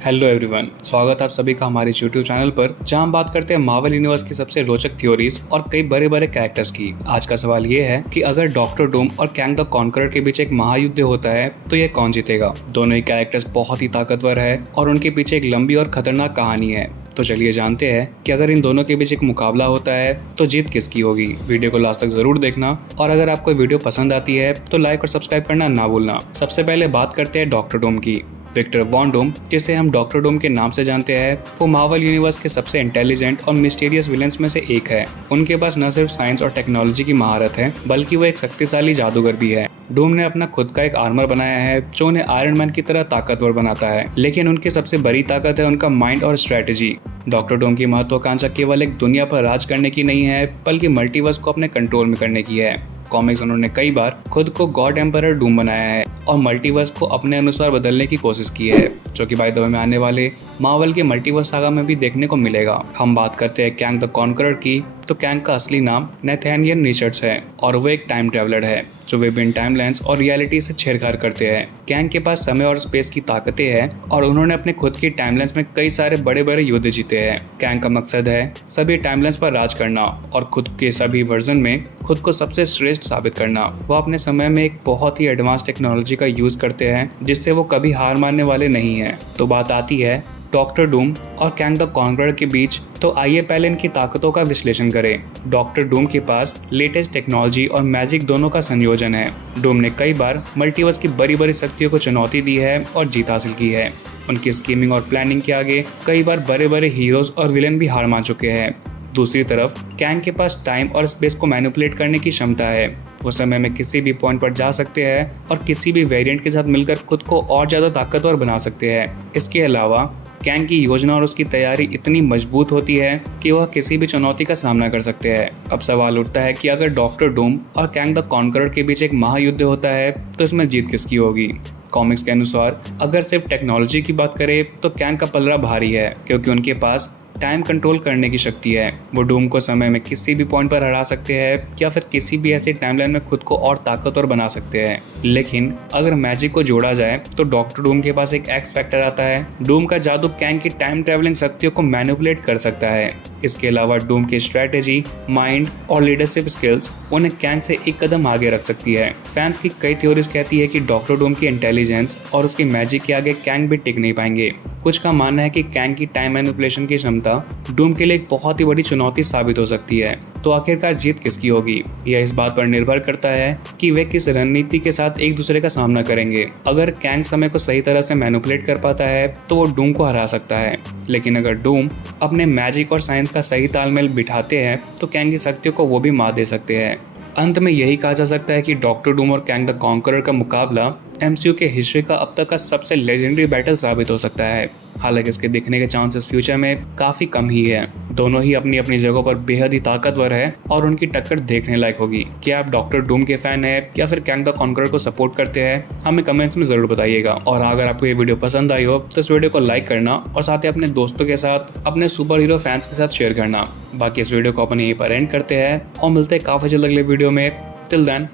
Hello everyone, स्वागत है आप सभी का हमारे यूट्यूब चैनल पर, जहां हम बात करते हैं मार्वल यूनिवर्स की सबसे रोचक थ्योरीज और कई बड़े बड़े कैरेक्टर्स की। आज का सवाल ये है कि अगर डॉक्टर डूम और कैंग द कॉन्करर के बीच एक महायुद्ध होता है तो ये कौन जीतेगा। दोनों ही कैरेक्टर्स बहुत ही ताकतवर है और उनके पीछे एक लंबी और खतरनाक कहानी है। तो चलिए जानते हैं कि अगर इन दोनों के बीच एक मुकाबला होता है तो जीत किसकी होगी। वीडियो को लास्ट तक जरूर देखना और अगर आपको वीडियो पसंद आती है तो लाइक और सब्सक्राइब करना ना भूलना। सबसे पहले बात करते हैं डॉक्टर डूम की। विक्टर वॉन डूम, जिसे हम डॉक्टर डूम के नाम से जानते हैं, वो मार्वल यूनिवर्स के सबसे इंटेलिजेंट और मिस्टीरियस विलेंस में से एक है। उनके पास न सिर्फ साइंस और टेक्नोलॉजी की महारत है, बल्कि वो एक शक्तिशाली जादूगर भी है। डूम ने अपना खुद का एक आर्मर बनाया है जो उन्हें आयरन मैन की तरह ताकतवर बनाता है, लेकिन उनकी सबसे बड़ी ताकत है उनका माइंड और स्ट्रेटेजी। डॉक्टर डूम की महत्वाकांक्षा केवल एक दुनिया पर राज करने की नहीं है, बल्कि मल्टीवर्स को अपने कंट्रोल में करने की है। कॉमिक्स उन्होंने कई बार खुद को गॉड एम्परर डूम बनाया है और मल्टीवर्स को अपने अनुसार बदलने की कोशिश की है, जो कि बाय द वे में आने वाले मार्वल के मल्टीवर्स सागा में भी देखने को मिलेगा। हम बात करते हैं कैंग द कॉन्करर की, तो कैंग का असली नाम नेथानियल रिचर्ड्स है और वो एक टाइम ट्रेवलर है जो विभिन्न टाइमलाइंस और रियलिटी से छेड़छाड़ करते हैं। कैंग के पास समय और स्पेस की ताकतें हैं और उन्होंने अपने खुद की टाइमलाइंस में कई सारे बड़े बड़े युद्ध जीते हैं। कैंग का मकसद है सभी टाइमलाइंस पर राज करना और खुद के सभी वर्जन में खुद को सबसे श्रेष्ठ साबित करना। वो अपने समय में एक बहुत ही एडवांस टेक्नोलॉजी का यूज करते हैं जिससे वो कभी हार मानने वाले नहीं हैं। तो बात आती है डॉक्टर डूम और कैंग द कॉन्करर के बीच, तो आइए पहले इनकी ताकतों का विश्लेषण करें। डॉक्टर डूम के पास लेटेस्ट टेक्नोलॉजी और मैजिक दोनों का संयोजन है। डूम ने कई बार मल्टीवर्स की बड़ी बड़ी शक्तियों को चुनौती दी है और जीत हासिल की है। उनकी स्कीमिंग और प्लानिंग के आगे कई बार बड़े बड़े हीरोज और विलेन भी हार मान चुके हैं। दूसरी तरफ कैंग के पास टाइम और स्पेस को मैनिपुलेट करने की क्षमता है। वो समय में किसी भी पॉइंट पर जा सकते हैं और किसी भी वेरिएंट के साथ मिलकर खुद को और ज़्यादा ताकतवर बना सकते हैं। इसके अलावा कैंग की योजना और उसकी तैयारी इतनी मजबूत होती है कि वह किसी भी चुनौती का सामना कर सकते हैं। अब सवाल उठता है कि अगर डॉक्टर डूम और कैंग द कॉन्करर के बीच एक महायुद्ध होता है तो इसमें जीत किसकी होगी। कॉमिक्स के अनुसार अगर सिर्फ टेक्नोलॉजी की बात करें तो कैंग का पलड़ा भारी है, क्योंकि उनके पास टाइम कंट्रोल करने की शक्ति है। वो डूम को समय में किसी भी पॉइंट पर हरा सकते हैं या फिर किसी भी ऐसी टाइमलाइन में खुद को और ताकतवर बना सकते हैं। लेकिन अगर मैजिक को जोड़ा जाए तो डॉक्टर डूम के पास एक एक्स फैक्टर आता है। डूम का जादू कैंग की टाइम ट्रेवलिंग शक्तियों को मैनिपुलेट कर सकता है। इसके अलावा डूम की स्ट्रेटेजी, माइंड और लीडरशिप स्किल्स उन्हें कैंग से एक कदम आगे रख सकती है। फैंस की कई थ्योरीज कहती है कि डॉक्टर डूम की इंटेलिजेंस और उसकी मैजिक के आगे कैंग भी टिक नहीं पाएंगे। कुछ का मानना है कि कैंग की टाइम मैनिपुलेशन की क्षमता डूम के लिए एक बहुत ही बड़ी चुनौती साबित हो सकती है। तो आखिरकार जीत किसकी होगी, यह इस बात पर निर्भर करता है कि वे किस रणनीति के साथ एक दूसरे का सामना करेंगे। अगर कैंग समय को सही तरह से मैनिपुलेट कर पाता है तो वो डूम को हरा सकता है, लेकिन अगर डूम अपने मैजिक और साइंस का सही तालमेल बिठाते हैं तो कैंग की शक्तियों को वो भी मात दे सकते हैं। अंत में यही कहा जा सकता है कि डॉक्टर डूम और कैंग द कॉन्करर का मुकाबला एमसीयू के हिस्ट्री का अब तक का सबसे लेजेंडरी बैटल साबित हो सकता है। हालांकि इसके दिखने के चांसेस फ्यूचर में काफी कम ही है। दोनों ही अपनी अपनी जगहों पर बेहद ही ताकतवर है और उनकी टक्कर देखने लायक होगी। क्या आप डॉक्टर डूम के फैन है या फिर कैंग द कॉन्करर को सपोर्ट करते हैं, हमें कमेंट्स में जरूर बताइएगा। और अगर आपको ये वीडियो पसंद आई हो तो इस वीडियो को लाइक करना और साथ ही अपने दोस्तों के साथ, अपने सुपर हीरो फैंस के साथ शेयर करना। बाकी इस वीडियो को अपन यहीं पर एंड करते हैं और मिलते हैं काफी जल्द अगले वीडियो में। Till then,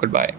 good bye.